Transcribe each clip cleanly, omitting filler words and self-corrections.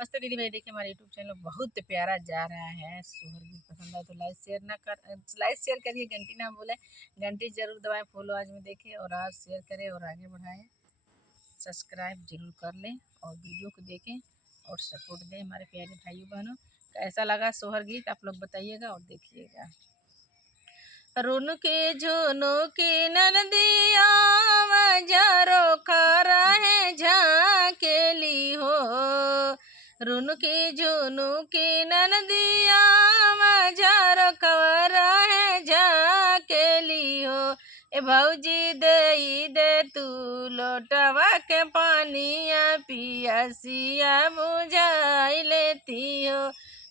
नमस्ते दीदी भाई, देखिए हमारे यूट्यूब चैनल बहुत प्यारा जा रहा है। सोहर गीत पसंद आए तो लाइक शेयर करिए, घंटी ना भूलें, घंटी जरूर दबाएं, फॉलो आज में देखें और आज शेयर करें और आगे बढ़ाएं। सब्सक्राइब जरूर कर लें और वीडियो को देखें और सपोर्ट दें हमारे प्यारे भाइयों बहनों। कैसा लगा सोहर गीत आप लोग बताइएगा और देखिएगा। रुनके झुनुकी ननदिया मजारो खरा है झाकेली हो। रुनके झुनुकी ननदिया मजारो खरा है झाकेली हो। ए भौजी दे तू लोटवा के पानिया पियासिया बुझाई लेती हो।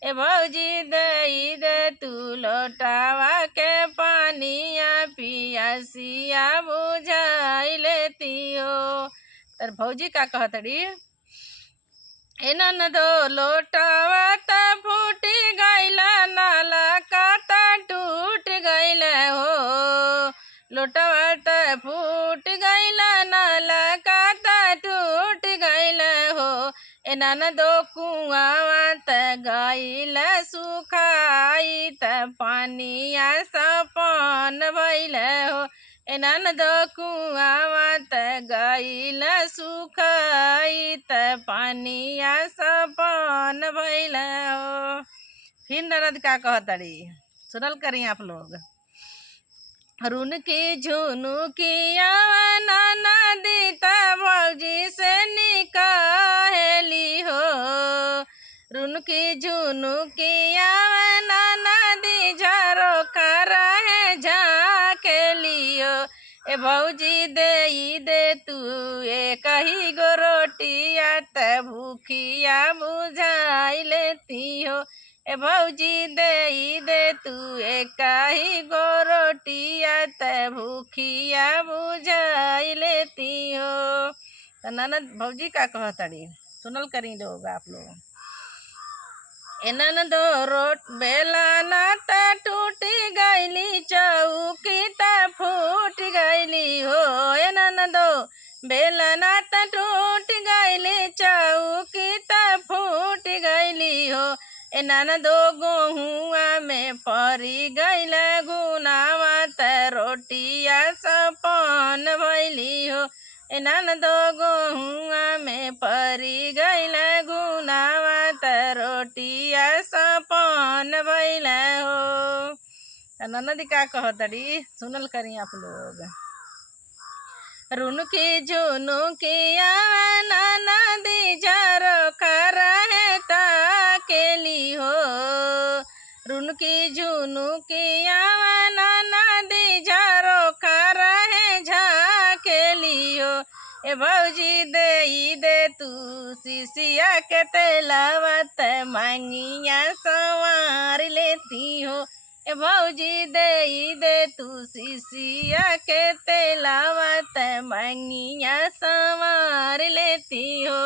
ए भौजी दे तू लोटावा के पानिया पियासिया बुझाई लेती हो। तर भौजी का कहतड़ी, ए ननदो लोटावा त फूट गइला, नाला का त टूट गइला हो। लोटावा त फूट गइला, नाला का त टूट गइला हो। ए ननदो कुआवा त गइला सुखाई, त पानिया सपन भइल हो। ए ननदो कुआवा त गइला सुखाई, त पानिया सपन भइल हो। फिर ननद का कहतड़ी, सुनल करी आप लोग। रुनकी झुनुकिया ननदी त भौजी से निकाहेली हो। रुनकी झुनुकिया ननदी झारो खरा है झाकेली हो। ए भौजी दे तू एक ही गो रोटिया, त भूखिया बुझाई लेती हो। ए भौजी दे तू एक ही गो रोटिया, त भूखिया बुझाई लेती हो। तो ननद भौजी का कहतड़ी, सुनल करी लोग आप लोग। ए ननदो रोट बेला ना त टूट गइली, चौकी त फूट गइली हो। ए ननदो बेला ना त टूट गइली, चौकी त फूट गइली हो। ए ननदो गोहुआ में परी गइल गुनावा, त रोटिया सपन भइली हो। ए ननदो गोहुआ में परी गइल गुनावा, त रोटिया सपन भइल हो। ननदी का कहतड़ी, सुनल करी आप लोग। रुनकी झुनुकिया ननदी झारो खरा है ताकेली हो। रुनकी झुनुकिया ननदी झारो खरा है झाकेली हो। ए भौजी दे तू सिसिया के तेलावा, त मांगिया संवार लेती हो। ए भौजी दे तू सिसिया के तेलावा, त मांगिया संवार लेती हो।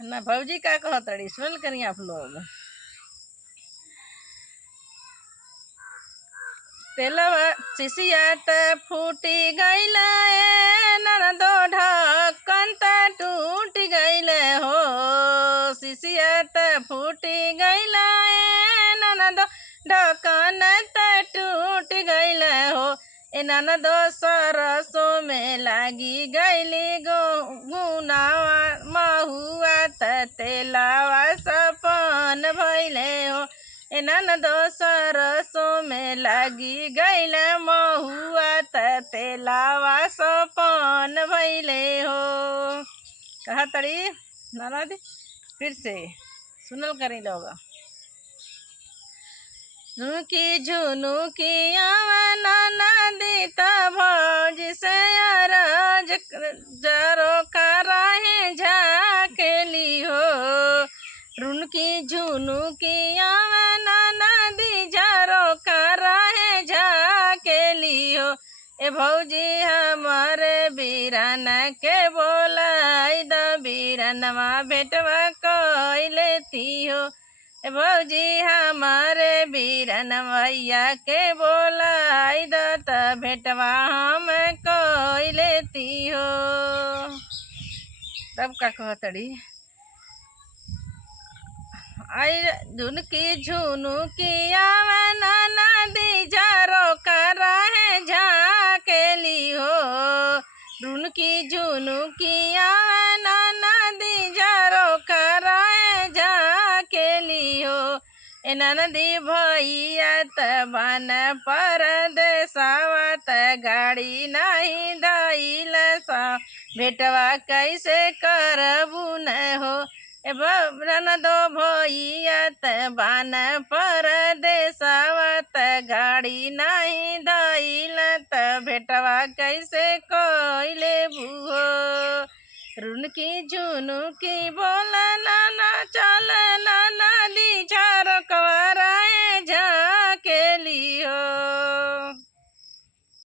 ना भौजी का कहतड़ी, सुनल करी आप लोग। तेलवा सिसिया त फूटी गइल, ननदो ढक्कन त टूट गइल हो। सिसिया त फूटी गइल, ननदो ढक्कन त टूट गइल हो। ए ननदो सरसों में लागी गइली गुनावा, महुआ त तेलावा सपन भइले हो। ए ननदो सरसों में लागी गइल महुआ, त तेलावा सपन भइले हो। कहतड़ी ननद, फिर से सुनल करी लोग। रुनकी झुनुकिया ननदी त भौजी से अरज जरो खरा है झाकेली हो। रुनकी झुनुकिया ननदी झारो खरा है झाकेली हो। ए भौजी हमारे बीरन के बोलाई, द बीरनवा भेटवा कई लेती हो। ए भौजी हमारे बीरनवैया के बोलाई, द त भेटवा हम कई लेती हो। तब का कहतड़ी, आई झुनकी झुनुकी आवे नदी जरो कर है झाकेली हो। झुनकी झुनुकी आवे नदी जरो कर है झाकेली हो। ए नदी भैया त बन परदेसवा त गाड़ी नहीं धइल सा भेटवा कैसे करबू न हो। ए ननदो भैया त बन परदेसवा त गाड़ी नहीं धइल त भेटवा कैसे कइले बुहो। रुनकी झुनुकी बोला